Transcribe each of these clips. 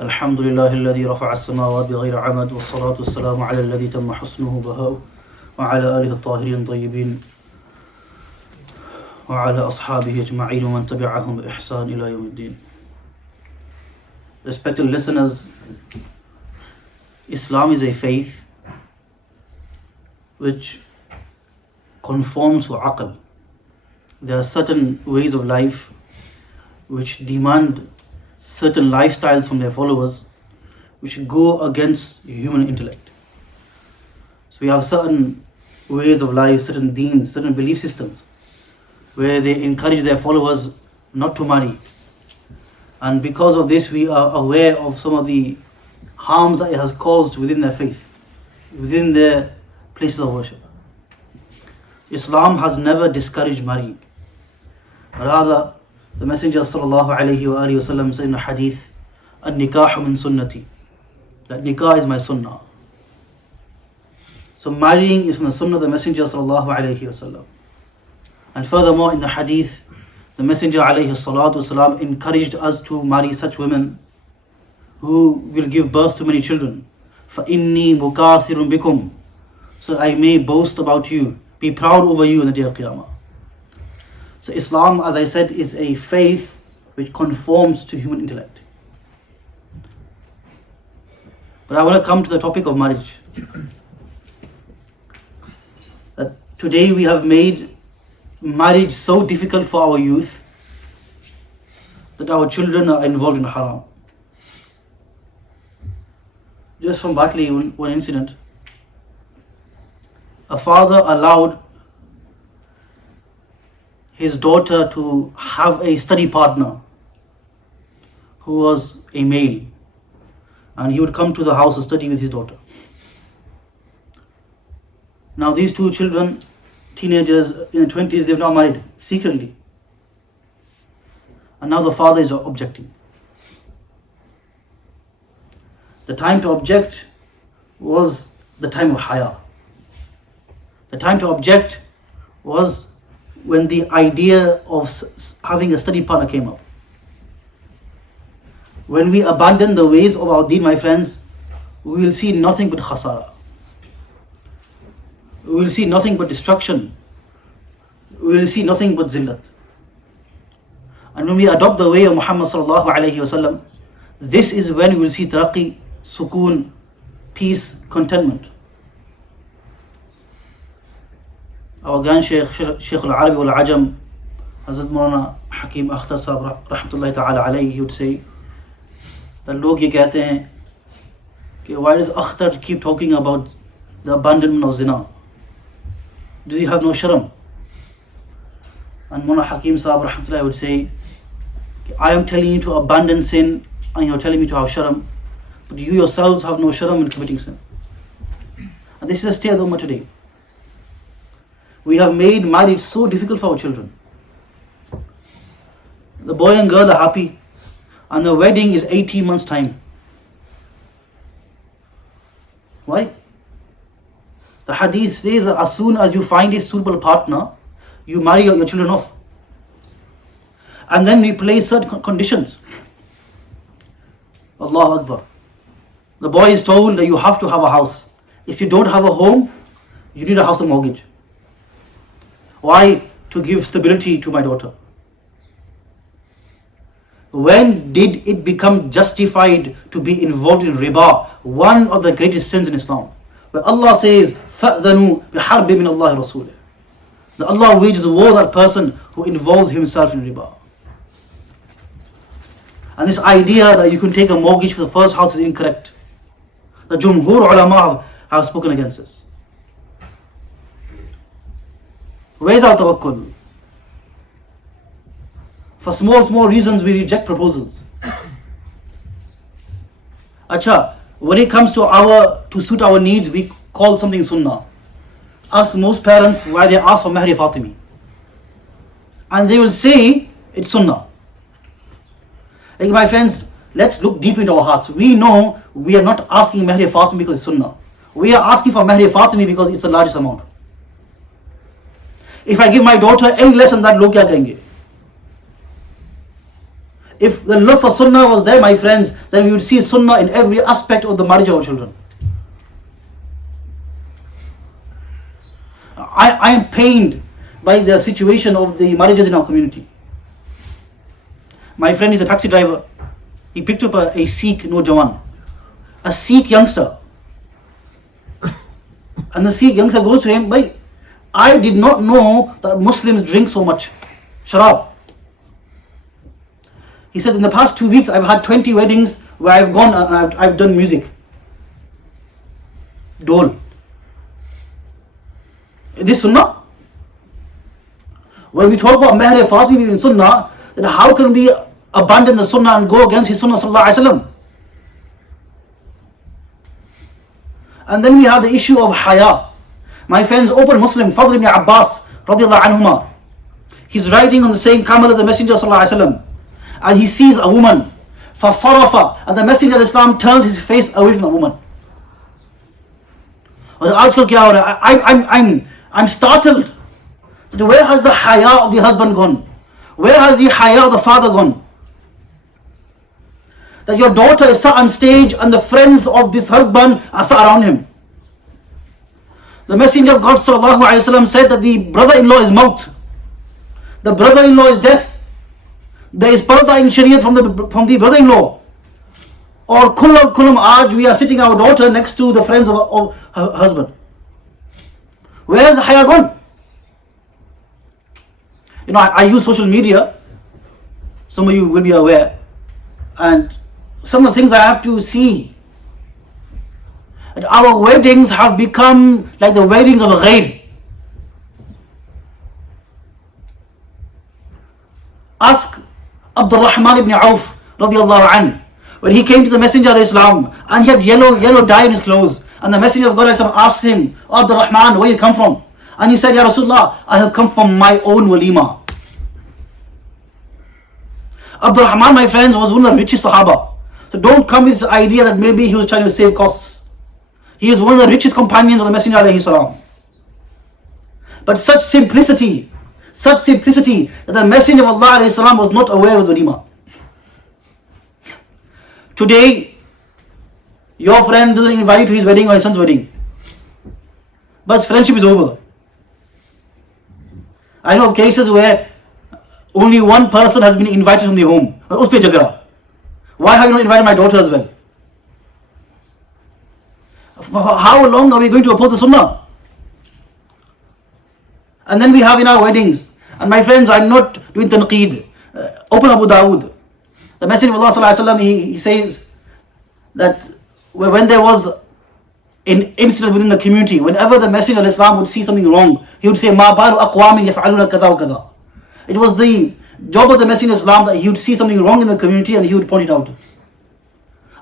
الحمد لله الذي رفع السماوات بغير عمد والصلاة والسلام على الذي تم حسنه بهاؤه وعلى آله الطاهرين الطيبين وعلى أصحابه أجمعين ومن تبعهم بإحسان إلى يوم الدين. Respected listeners, Islam is a faith which conforms to aql. There are certain ways of life which demand certain lifestyles from their followers which go against human intellect. So we have certain ways of life, certain deens, certain belief systems where they encourage their followers not to marry. And because of this, we are aware of some of the harms that it has caused within their faith, within their places of worship. Islam has never discouraged marrying. Rather, the Messenger ﷺ said in a hadith, "An-nikahu min sunnati," that nikah is my sunnah. So marrying is from the sunnah of the Messenger ﷺ. And furthermore, in the hadith, the Messenger ﷺ encouraged us to marry such women who will give birth to many children. فَإِنِّي مُكَاثِرٌ بِكُمْ, so I may boast about you, be proud over you in the day of Qiyamah. So Islam, as I said, is a faith which conforms to human intellect. But I want to come to the topic of marriage. That today we have made marriage so difficult for our youth that our children are involved in haram. Just from Batley, one incident, a father allowed his daughter to have a study partner who was a male, and he would come to the house to study with his daughter. Now these two children, teenagers in the 20s, they've now married secretly. And now the father is objecting. The time to object was the time of haya. The time to object was when the idea of having a study partner came up. When we abandon the ways of our deen, my friends, we will see nothing but khasara. We will see nothing but destruction. We will see nothing but zillat. And when we adopt the way of Muhammad sallallahu alayhi wasallam, this is when we will see taraqi, sukoon, peace, contentment. Our grand Shaykh al-Arabi wal-Ajam, Hazrat Mawlana Hakim Akhtar Sahab rahmatullahi ta'ala alayhi, he would say that log ye kehte hain कि why does Akhtar keep talking about the abandonment of zina? Do you have no sharam? And Mawlana Hakim Sahab rahmatullahi would say, I am telling you to abandon sin and you are telling me to have sharam, but you yourselves have no sharam in committing sin. And this is the state of the ummah today. We have made marriage so difficult for our children. The boy and girl are happy, and the wedding is 18 months' time. Why? The hadith says that as soon as you find a suitable partner, you marry your children off. And then we place certain conditions. Allahu Akbar. The boy is told that you have to have a house. If you don't have a home, you need a house and mortgage. Why? To give stability to my daughter. When did it become justified to be involved in riba, one of the greatest sins in Islam? Where Allah says, فَأْذَنُوا بِحَرْبٍ مِّنَ اللَّهِ رَسُولِهِ, that Allah wages war that person who involves himself in riba. And this idea that you can take a mortgage for the first house is incorrect. The Jumhur ulama have spoken against this. Where is our tawakkul? For small reasons we reject proposals. Acha, when it comes to suit our needs, we call something sunnah. Ask most parents why they ask for Mahri Fatimi. And they will say it's sunnah. Like my friends, let's look deep into our hearts. We know we are not asking Mahri Fatimi because it's sunnah. We are asking for Mahri Fatimi because it's the largest amount. If I give my daughter any less than that, log kya kahenge? If the love for Sunnah was there, my friends, then we would see Sunnah in every aspect of the marriage of our children. I am pained by the situation of the marriages in our community. My friend is a taxi driver. He picked up a Sikh Nojawan, a Sikh youngster. And the Sikh youngster goes to him, "Bhai, I did not know that Muslims drink so much sharab." He said, "In the past 2 weeks, I've had 20 weddings where I've gone and I've done music. Dole. Is this Sunnah?" When we talk about Meher Fatimi in Sunnah, then how can we abandon the Sunnah and go against his Sunnah Sallallahu Alaihi Wasallam? And then we have the issue of haya. My friends, open Muslim, Fadl ibn Abbas radiallahu anhuma, he's riding on the same camel as the Messenger Sallallahu Alaihi Wasallam, and he sees a woman, فَصَرَفَ, and the Messenger of Islam turned his face away from the woman. और आजकल क्या हो रहा है? I'm startled. Where has the haya of the husband gone? Where has the haya of the father gone? That your daughter is sat on stage and the friends of this husband are sat around him. The Messenger of God Sallallahu Alaihi Wasallam said that the brother-in-law is maut. The brother-in-law is death. There is parda in Shariat from the brother-in-law. Or kulam aaj, we are sitting our daughter next to the friends of her husband. Where has the haya gone? You know, I use social media. Some of you will be aware. And some of the things I have to see. And our weddings have become like the weddings of a ghair. Ask Abdul Rahman ibn Auf radiallahu anhu, when he came to the Messenger of Islam and he had yellow dye in his clothes, and the Messenger of God asked him, "Abdul Rahman, where you come from?" And he said, "Ya Rasulullah, I have come from my own walima." Abdul Rahman, my friends, was one of the richest Sahaba. So don't come with this idea that maybe he was trying to save costs. He is one of the richest companions of the Messenger alayhi salam. But such simplicity that the Messenger of Allah alayhi salam was not aware of walima. Today, your friend doesn't invite you to his wedding or his son's wedding, but his friendship is over. I know of cases where only one person has been invited from the home. Uspe jagara. Why have you not invited my daughter as well? For how long are we going to oppose the Sunnah? And then we have in our weddings. And my friends, I'm not doing tanqeed. Open Abu Dawood. The Messenger of Allah Sallallahu Alaihi Wasallam, he says that when there was an incident within the community, whenever the Messenger of Islam would see something wrong, he would say, "Ma baru aqwamin yaf'aluna kadha wa kadha." It was the job of the Messenger of Islam that he would see something wrong in the community and he would point it out.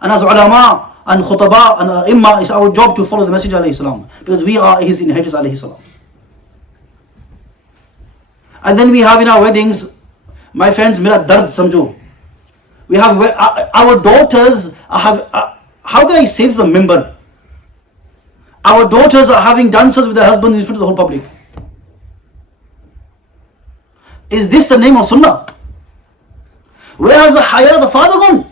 And as ulama and khutaba and imma, it's our job to follow the Messenger alayhi salam, because we are his inheritors alayhi salam. And then we have in our weddings, my friends, mera dard samjho. We have our daughters how can I say this, the member? Our daughters are having dances with their husbands in front of the whole public. Is this the name of Sunnah? Where has the haya of the father gone?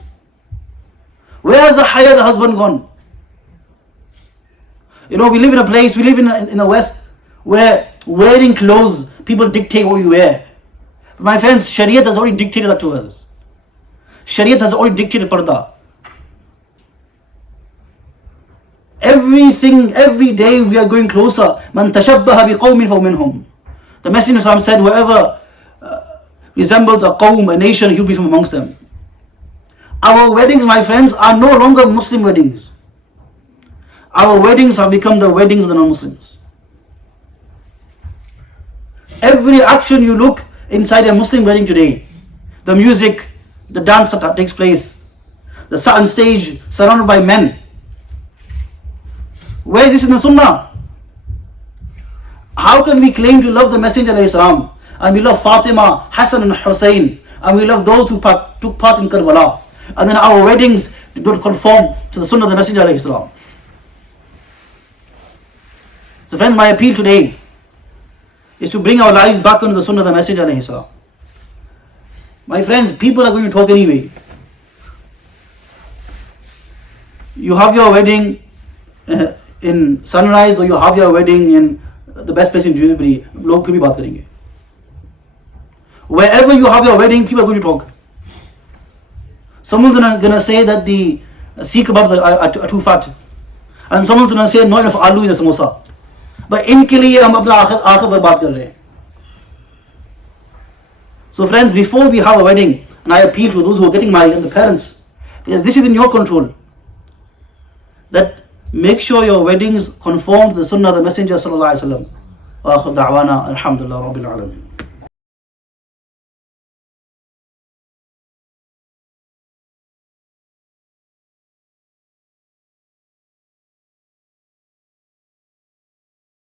Where has the haya of the husband gone? You know, we live in a place, we live in the West, where wearing clothes, people dictate what we wear. But my friends, Shariat has already dictated that to us. Shariat has already dictated parda. Every day we are going closer. Man tashabbaha biqawmin fahuwa minhum. The Messenger of Islam said, whoever resembles a qawm, a nation, he'll be from amongst them. Our weddings, my friends, are no longer Muslim weddings. Our weddings have become the weddings of the non-Muslims. Every action you look inside a Muslim wedding today, the music, the dance that takes place, the sat on stage surrounded by men. Where is this in the Sunnah? How can we claim to love the Messenger of Islam, and we love Fatima, Hassan and Hussein, and we love those who took part in Karbala, and then our weddings don't conform to the Sunnah of the Messenger of Islam? So friends, my appeal today is to bring our lives back into the Sunnah of the Messenger of Islam. My friends, people are going to talk anyway. You have your wedding in Sunrise, or you have your wedding in the best place in Dewsbury, log phir bhi baat karenge. Wherever you have your wedding, people are going to talk. Someone's going to say that the sea kebabs are too fat, and someone's going to say not enough aloo in the samosa. But inke liye hum apna aakhir barbaad kar rahe hain. So friends, before we have a wedding, and I appeal to those who are getting married and the parents, because this is in your control, that make sure your weddings conform to the Sunnah of the Messenger sallallahu alaihi wasallam. Wa akhir da'wana alhamdulillah rabbil alamin.